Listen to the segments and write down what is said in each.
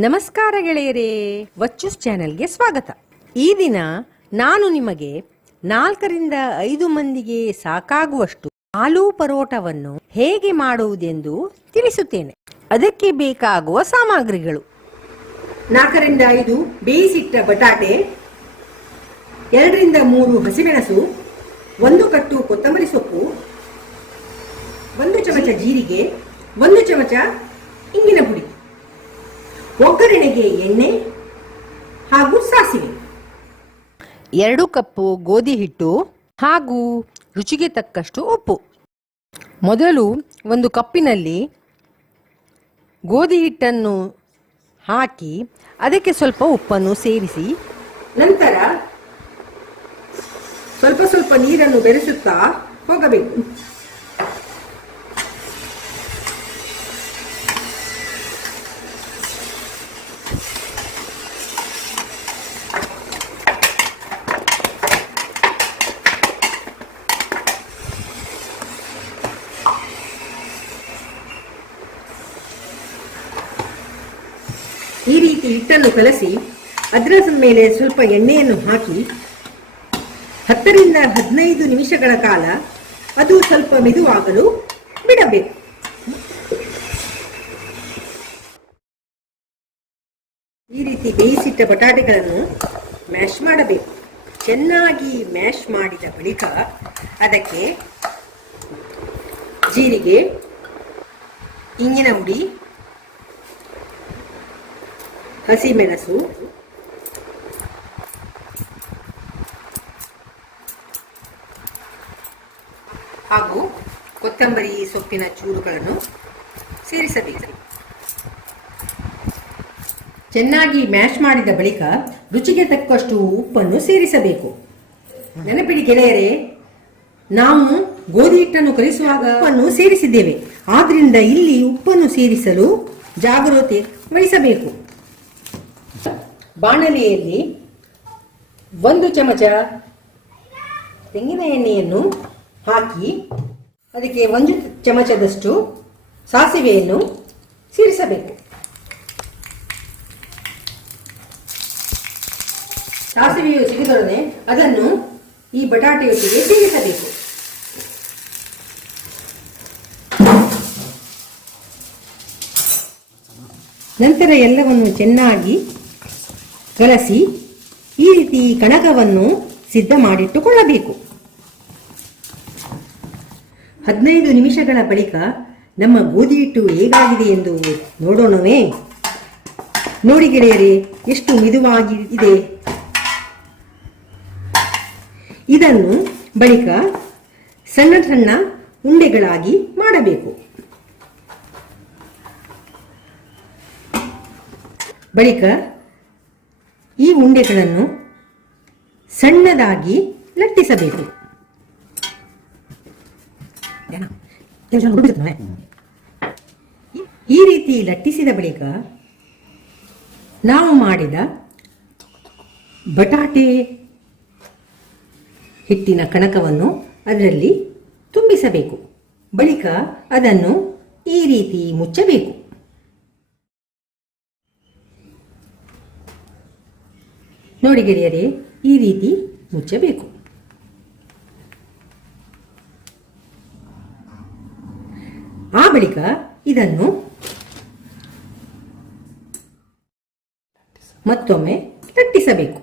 ನಮಸ್ಕಾರ ಗೆಳೆಯರೇ ವಚ್ಚುಸ್ ಚಾನೆಲ್ಗೆ ಸ್ವಾಗತ. ಈ ದಿನ ನಾನು ನಿಮಗೆ ನಾಲ್ಕರಿಂದ ಐದು ಮಂದಿಗೆ ಸಾಕಾಗುವಷ್ಟು ಆಲೂ ಪರೋಟವನ್ನು ಹೇಗೆ ಮಾಡುವುದೆಂದು ತಿಳಿಸುತ್ತೇನೆ. ಅದಕ್ಕೆ ಬೇಕಾಗುವ ಸಾಮಗ್ರಿಗಳು. ನಾಲ್ಕರಿಂದ ಐದು ಬೇಯಿಸಿಟ್ಟ ಬಟಾಟೆ, ಎರಡರಿಂದ ಮೂರು ಹಸಿಮೆಣಸು, ಒಂದು ಕಟ್ಟು ಕೊತ್ತಂಬರಿ ಸೊಪ್ಪು, ಒಂದು ಚಮಚ ಜೀರಿಗೆ, ಒಂದು ಚಮಚ ಒಗ್ಗರಣೆಗೆ ಎಣ್ಣೆ ಹಾಗೂ ಸಾಸಿವೆ. ಎರಡು ಕಪ್ಪು ಗೋಧಿ ಹಿಟ್ಟು ಹಾಗೂ ರುಚಿಗೆ ತಕ್ಕಷ್ಟು ಉಪ್ಪು. ಮೊದಲು ಒಂದು ಕಪ್ಪಿನಲ್ಲಿ ಗೋಧಿ ಹಿಟ್ಟನ್ನು ಹಾಕಿ ಅದಕ್ಕೆ ಸ್ವಲ್ಪ ಉಪ್ಪನ್ನು ಸೇರಿಸಿ. ನಂತರ ಸ್ವಲ್ಪ ಸ್ವಲ್ಪ ನೀರನ್ನು ಬೆರೆಸುತ್ತಾ ಹೋಗಬೇಕು. ಈ ರೀತಿ ಹಿಟ್ಟನ್ನು ಕಲಸಿ ಅದರ ಮೇಲೆ ಸ್ವಲ್ಪ ಎಣ್ಣೆಯನ್ನು ಹಾಕಿ, ಹತ್ತರಿಂದ ಹದಿನೈದು ನಿಮಿಷಗಳ ಕಾಲ ಅದು ಸ್ವಲ್ಪ ಮೆದುವಾಗಲು ಬಿಡಬೇಕು. ಈ ರೀತಿ ಬೇಯಿಸಿಟ್ಟ ಬಟಾಟೆಗಳನ್ನು ಮ್ಯಾಶ್ ಮಾಡಬೇಕು. ಚೆನ್ನಾಗಿ ಮ್ಯಾಶ್ ಮಾಡಿದ ಬಳಿಕ ಅದಕ್ಕೆ ಜೀರಿಗೆ, ಇಂಗಿನ ಹುಡಿ ಹಸಿಮೆಣಸು. ಹಾಗೂ ಕೊತ್ತಂಬರಿ ಸೊಪ್ಪಿನ ಚೂರುಗಳನ್ನು ಸೇರಿಸಬೇಕು. ಚೆನ್ನಾಗಿ ಮ್ಯಾಶ್ ಮಾಡಿದ ಬಳಿಕ ರುಚಿಗೆ ತಕ್ಕಷ್ಟು ಉಪ್ಪನ್ನು ಸೇರಿಸಬೇಕು. ನೆನಪಿಡಿ ಗೆಳೆಯರೇ, ನಾವು ಗೋಧಿ ಹಿಟ್ಟನ್ನು ಕಲಿಸುವಾಗ ಉಪ್ಪನ್ನು ಸೇರಿಸಿದ್ದೇವೆ. ಆದ್ರಿಂದ ಇಲ್ಲಿ ಉಪ್ಪನ್ನು ಸೇರಿಸಲು ಜಾಗರೂಕತೆ ವಹಿಸಬೇಕು. ಬಾಣಲೆಯಲ್ಲಿ ಒಂದು ಚಮಚ ತೆಂಗಿನ ಎಣ್ಣೆಯನ್ನು ಹಾಕಿ ಅದಕ್ಕೆ ಒಂದು ಚಮಚದಷ್ಟು ಸಾಸಿವೆಯನ್ನು ಸೇರಿಸಬೇಕು. ಸಾಸಿವೆಯು ಸಿಗದೊಡನೆ ಅದನ್ನು ಈ ಬಟಾಟೆಯೊಟ್ಟಿಗೆ ಸೇರಿಸಬೇಕು. ನಂತರ ಎಲ್ಲವನ್ನು ಚೆನ್ನಾಗಿ ಕಲಸಿ ಈ ರೀತಿ ಕಣಕವನ್ನು ಸಿದ್ಧ ಮಾಡಿಟ್ಟುಕೊಳ್ಳಬೇಕು. ಹದಿನೈದು ನಿಮಿಷಗಳ ಬಳಿಕ ನಮ್ಮ ಗೋಧಿ ಹಿಟ್ಟು ಹೇಗಾಗಿದೆ ಎಂದು ನೋಡೋಣವೇ? ನೋಡಿ ಗೆಳೆಯರೆ, ಎಷ್ಟು ಮಿದುವಾಗಿ ಇದೆ ಇದನ್ನು ಬಳಿಕ ಸಣ್ಣ ಸಣ್ಣ ಉಂಡೆಗಳಾಗಿ ಮಾಡಬೇಕು. ಬಳಿಕ ಈ ಉಂಡೆಗಳನ್ನು ಸಣ್ಣದಾಗಿ ಲಟ್ಟಿಸಬೇಕು. ಈ ರೀತಿ ಲಟ್ಟಿಸಿದ ಬಳಿಕ ನಾವು ಮಾಡಿದ ಬಟಾಟೆ ಹಿಟ್ಟಿನ ಕಣಕವನ್ನು ಅದರಲ್ಲಿ ತುಂಬಿಸಬೇಕು. ಬಳಿಕ ಅದನ್ನು ಈ ರೀತಿ ಮುಚ್ಚಬೇಕು. ನೋಡಿ ಗೆಳೆಯರೇ ಈ ರೀತಿ ಮುಚ್ಚಬೇಕು. ಆ ಬಳಿಕ ಇದನ್ನು ಮತ್ತೊಮ್ಮೆ ಲಟ್ಟಿಸಬೇಕು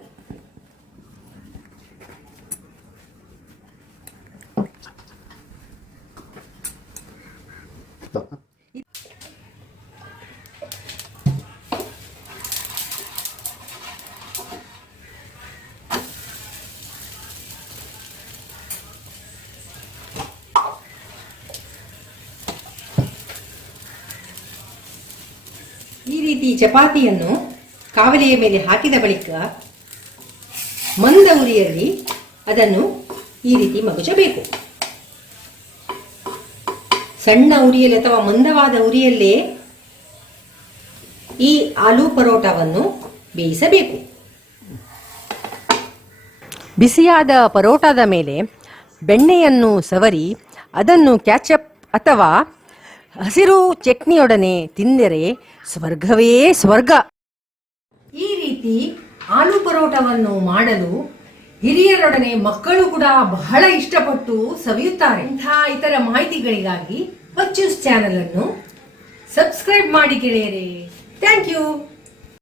ಈ ರೀತಿ ಚಪಾತಿಯನ್ನು ಕಾವಲಿಯ ಮೇಲೆ ಹಾಕಿದ ಬಳಿಕ ಮಂದ ಉರಿಯಲ್ಲಿ ಅದನ್ನು ಈ ರೀತಿ ಮಗುಚಬೇಕು. ಸಣ್ಣ ಉರಿಯಲ್ಲಿ ಅಥವಾ ಮಂದವಾದ ಉರಿಯಲ್ಲೇ ಈ ಆಲೂ ಪರೋಟವನ್ನು ಬೇಯಿಸಬೇಕು. ಬಿಸಿಯಾದ ಪರೋಟದ ಮೇಲೆ ಬೆಣ್ಣೆಯನ್ನು ಸವರಿ ಅದನ್ನು ಕ್ಯಾಚಪ್ ಅಥವಾ ಹಸಿರು ಚಟ್ನಿಯೊಡನೆ ತಿಂದರೆ ಸ್ವರ್ಗವೇ ಸ್ವರ್ಗ. ಈ ರೀತಿ ಆಲೂ ಪರೋಟವನ್ನು ಮಾಡಲು ಹಿರಿಯರೊಡನೆ ಮಕ್ಕಳು ಕೂಡ ಬಹಳ ಇಷ್ಟಪಟ್ಟು ಸವಿಯುತ್ತಾರೆ. ಇಂತಹ ಇತರ ಮಾಹಿತಿಗಳಿಗಾಗಿ ಚಾನಲ್ ಅನ್ನು ಸಬ್ಸ್ಕ್ರೈಬ್ ಮಾಡಿ ಗೆಳೆಯರೇ. Thank you